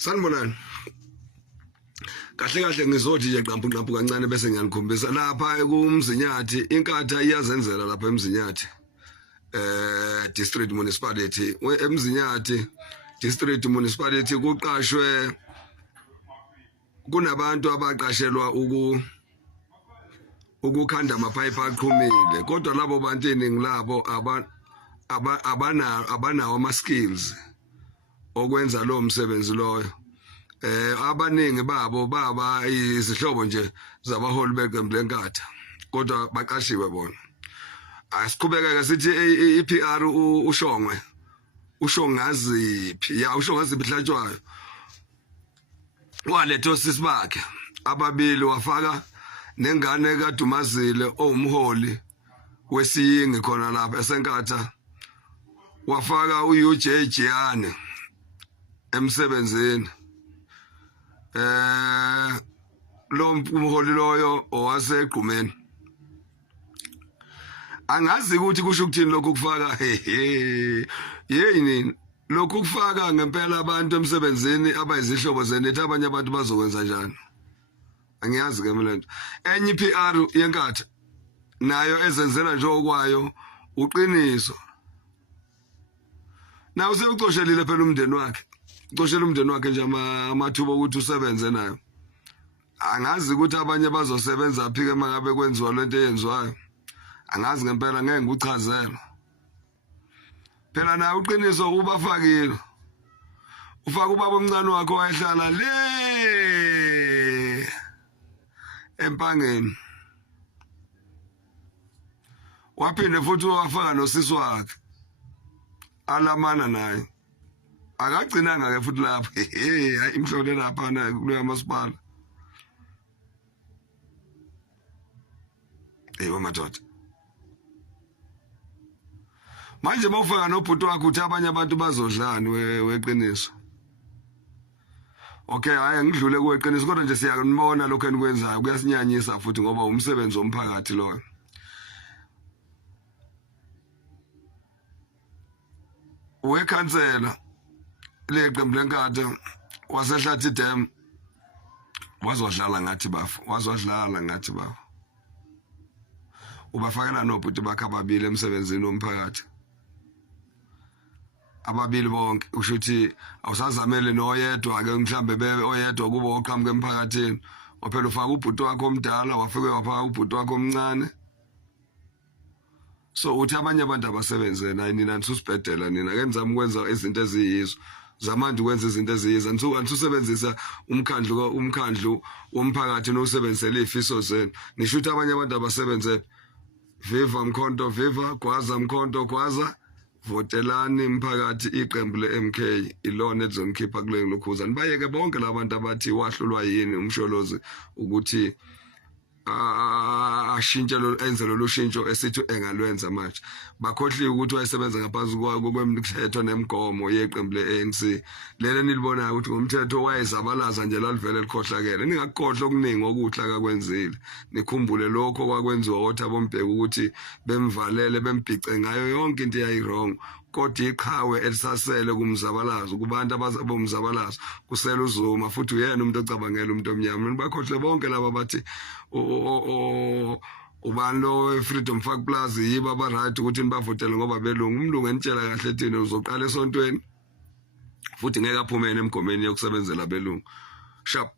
Sanibonani. Kahle kahle ngizothi nje qampu kancane bese ngiyanikhombisa lapha ekumzinyathi inkatha iyazenzela lapha emzinyathi district municipality emzinyathi district municipality kuqashwe kunabantu abaqashelwa ukukhanda amapipe aqhumile kodwa labo bantu iningi labo abanawo ama skills okwenza lo msebenzi loyo. Abaningi baba izihlobo nje zabaholi beqembu lenkatha kodwa baqashiwe bona. Asiqhubeka sithi iPR ushongaziphi hlatshwayo waletho sisibakhe ababili wafaka nengane kaDumazile owumholi wesiyingi khona lapha esenkatha wafaka uUJ Jiyane emsebenzini. Lo umholi loyo owaseGqumeni angazi ukuthi kusho ukuthini lokhu kufaka yeyini lokhu kufaka ngempela abantu emsebenzini abayizihlobo zenethi abanye abantu bazokwenza njani angiyazi ke mina. Enye iPR yenkatha nayo ezenzela nje okwayo uqiniso nawo sekucoshelile phela umndeni wakhe ucoshela umndeni wakhe nje amathuba ukuthi usebenze nayo. Angazi ukuthi abanye bazosebenza phike mangabe kwenziwa lento eyenziwayo angazi ngempela ngeke ngikuchazela phela naye uqiniso ubafakile ufaka ubaba omncane wakhe wayehlala le empangeni waphinde futhi wafaka nosisi wakhe alamana naye akagcinanga ke futhi lapha hayi imhlole lapha na kuloya masipala madoda manje mawufaka nobhuti wakho uthi abanye abantu bazodlani weqiniso. Okay hayi ngidlule kweqiniso kodwa nje siyakunibona lokho enikwenzayo kuyasinyanyisa futhi ngoba umsebenzi womphakathi loyo. Wekhansela leqembu lenkatha wasehlathi dam wazodlala ngathi bafu ubafakela nobhuti bakhe ababili emsebenzini womphakathi ababili bonke usho ukuthi awusazamele noyedwa ke mhlambe oyedwa kuba oqhamuka emphakathini waphela ufaka ubhuti wakhe omdala wafike wafaka ubhuti wakhe omncane. So uthi abanye abantu abasebenze nayi nina nisusibhedela nina kenzama ukwenza izinto eziyizo zamanje ukwenza izinto eziyizo antusebenzisa umkhandlu womphakathi nosebenzisela ifiso zenu nisho ukuthi abanye abantu abasebenze Viva Mkhonto Viva Gwaza Mkhonto Gwaza votelani mphakathi iqembu leMK ilona elizonikhipha kule lokhuza nibayeke bonke labantu abathi wahlulwa yini umsholozi ukuthi ashintshe enze lo shintsho esithi engalwenza manje bakhohliwe ukuthi wayesebenza ngaphansi kwemthetho nemigomo yeqembu leANC lele nilibonayo ukuthi ngomthetho wayezabalaza nje lalivele likhohlakele ningakukhohlwa okuningi okuhla kakwenzile nikhumbule lokho kwakwenziwa oThabo Mbeki ukuthi bemvalele bembhice ngayo yonke into eyayirong kodwa iqhawe elisasele kumzabalazo kubantu abazabomzabalazo kusela uZuma futhi uyena umuntu ocabangela umuntu omnyama bakhohle bonke laba bathi ubani lo Freedom Park Plaza yiba ba right ukuthi nibavotele ngoba belungu umlungu entshela kahle thina uzoqala esontweni futhi ngeke aphumene emgomeni yokusebenzela belungu sharp.